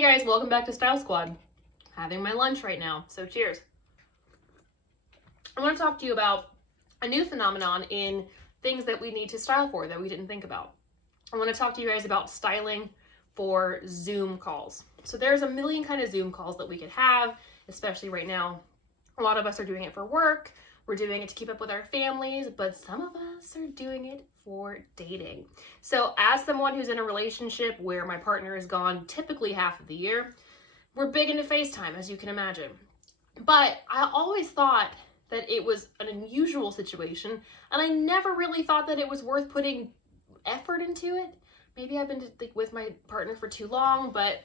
Hey guys, welcome back to Style Squad. Having my lunch right now, so cheers. I want to talk to you about a new phenomenon in things that we need to style for that we didn't think about. I want to talk to you guys about styling for Zoom calls. So there's a million kind of Zoom calls that we could have, especially right now. A lot of us are doing it for work. We're doing it to keep up with our families, but some of us are doing it for dating. So as someone who's in a relationship where my partner is gone typically half of the year, we're big into FaceTime, as you can imagine. But I always thought that it was an unusual situation, and I never really thought that it was worth putting effort into it. Maybe I've been with my partner for too long, but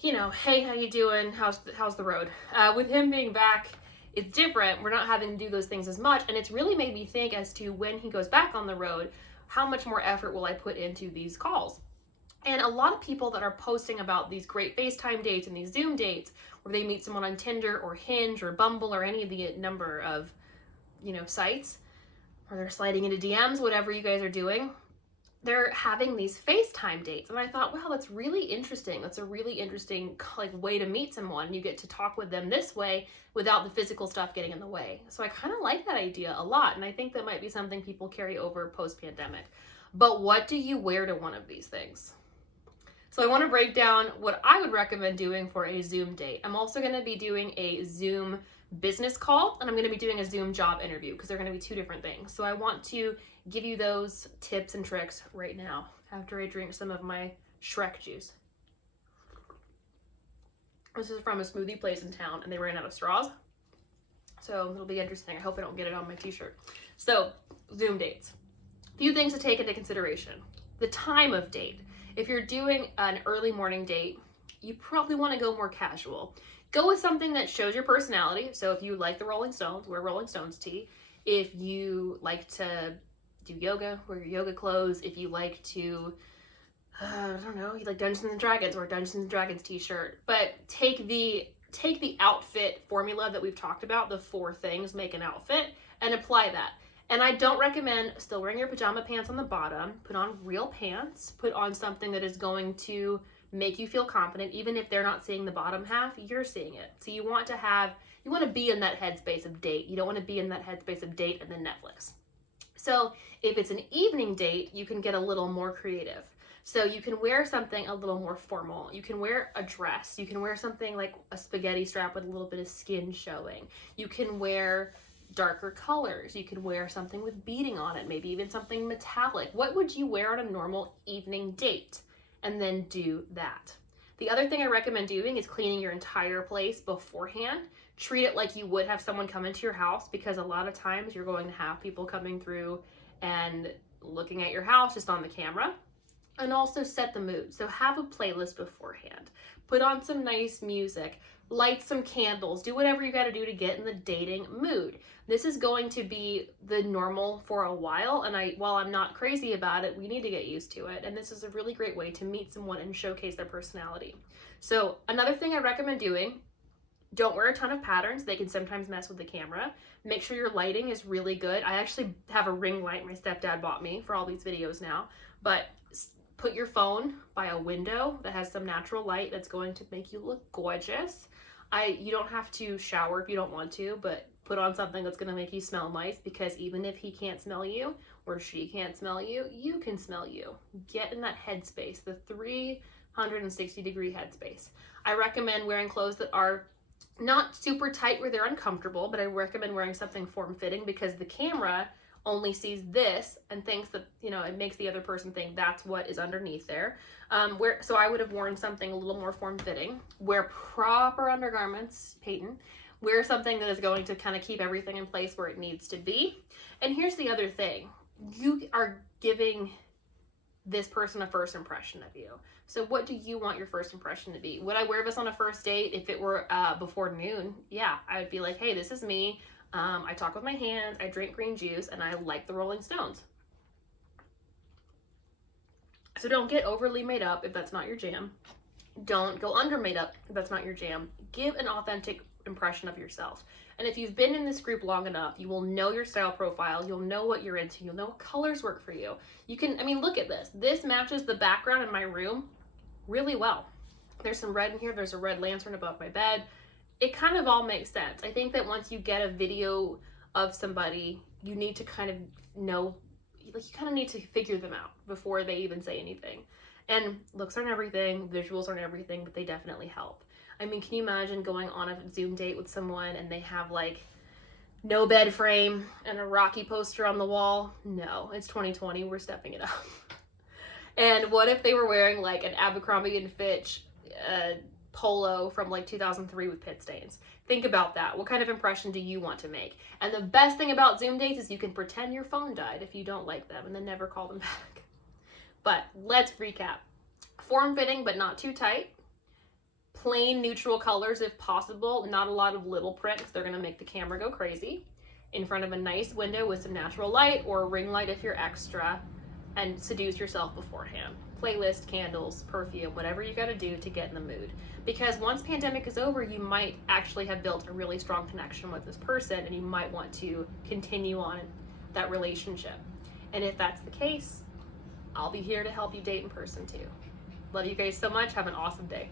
you know, hey, how you doing? How's the road? With him being back, it's different. We're not having to do those things as much, and it's really made me think as to when he goes back on the road, how much more effort will I put into these calls? And a lot of people that are posting about these great FaceTime dates and these Zoom dates where they meet someone on Tinder or Hinge or Bumble or any of the number of, sites, or they're sliding into DMs, whatever you guys are doing, they're having these FaceTime dates. And I thought, wow, that's really interesting. That's a really interesting way to meet someone. You get to talk with them this way without the physical stuff getting in the way. So I kind of like that idea a lot. And I think that might be something people carry over post-pandemic. But what do you wear to one of these things? So I want to break down what I would recommend doing for a Zoom date. I'm also going to be doing a Zoom business call, and I'm going to be doing a Zoom job interview because they're going to be two different things. So I want to give you those tips and tricks right now after I drink some of my Shrek juice. This is from a smoothie place in town, and they ran out of straws. So it'll be interesting. I hope I don't get it on my t-shirt. So Zoom dates. A few things to take into consideration. The time of date. If you're doing an early morning date, you probably want to go more casual. Go with something that shows your personality. So if you like the Rolling Stones, wear Rolling Stones tee. If you like to do yoga, wear your yoga clothes. If you like to, you like Dungeons and Dragons, wear Dungeons and Dragons t-shirt. But take the outfit formula that we've talked about, the 4 things make an outfit, and apply that. And I don't recommend still wearing your pajama pants on the bottom. Put on real pants. Put on something that is going to make you feel confident. Even if they're not seeing the bottom half, you're seeing it. So you want to be in that headspace of date. You don't want to be in that headspace of date and then Netflix. So if it's an evening date, you can get a little more creative. So you can wear something a little more formal. You can wear a dress. You can wear something like a spaghetti strap with a little bit of skin showing. You can wear darker colors. You could wear something with beading on it, maybe even something metallic. What would you wear on a normal evening date? And then do that. The other thing I recommend doing is cleaning your entire place beforehand. Treat it like you would have someone come into your house, because a lot of times you're going to have people coming through and looking at your house just on the camera. And also set the mood. So have a playlist beforehand. Put on some nice music. Light some candles. Do whatever you got to do to get in the dating mood. This is going to be the normal for a while, and while I'm not crazy about it, we need to get used to it. And this is a really great way to meet someone and showcase their personality. So another thing I recommend doing, don't wear a ton of patterns. They can sometimes mess with the camera. Make sure your lighting is really good. I actually have a ring light my stepdad bought me for all these videos now, but put your phone by a window that has some natural light that's going to make you look gorgeous. You don't have to shower if you don't want to, but put on something that's going to make you smell nice, because even if he can't smell you or she can't smell you, you can smell you. Get in that headspace, the 360-degree headspace. I recommend wearing clothes that are not super tight where they're uncomfortable, but I recommend wearing something form-fitting, because the camera only sees this and thinks that, it makes the other person think that's what is underneath there. So I would have worn something a little more form-fitting. Wear proper undergarments, Peyton. Wear something that is going to kind of keep everything in place where it needs to be. And here's the other thing. You are giving this person a first impression of you. So what do you want your first impression to be? Would I wear this on a first date if it were before noon? Yeah, I would be like, hey, this is me. I talk with my hands, I drink green juice, and I like the Rolling Stones. So don't get overly made up if that's not your jam. Don't go under made up if that's not your jam. Give an authentic impression of yourself. And if you've been in this group long enough, you will know your style profile, you'll know what you're into, you'll know what colors work for you. You can, look at this. This matches the background in my room really well. There's some red in here. There's a red lantern above my bed. It kind of all makes sense. I think that once you get a video of somebody, you need to kind of know, like, you kind of need to figure them out before they even say anything. And looks aren't everything, visuals aren't everything, but they definitely help. I mean, can you imagine going on a Zoom date with someone and they have like no bed frame and a Rocky poster on the wall? No, it's 2020, we're stepping it up. And what if they were wearing like an Abercrombie and Fitch polo from like 2003 with pit stains? Think about that. What kind of impression do you want to make? And the best thing about Zoom dates is you can pretend your phone died if you don't like them and then never call them back. But let's recap. Form-fitting but not too tight. Plain neutral colors if possible. Not a lot of little print because they're going to make the camera go crazy. In front of a nice window with some natural light, or a ring light if you're extra, and seduce yourself beforehand. Playlist, candles, perfume, whatever you got to do to get in the mood. Because once pandemic is over, you might actually have built a really strong connection with this person and you might want to continue on that relationship. And if that's the case, I'll be here to help you date in person too. Love you guys so much. Have an awesome day.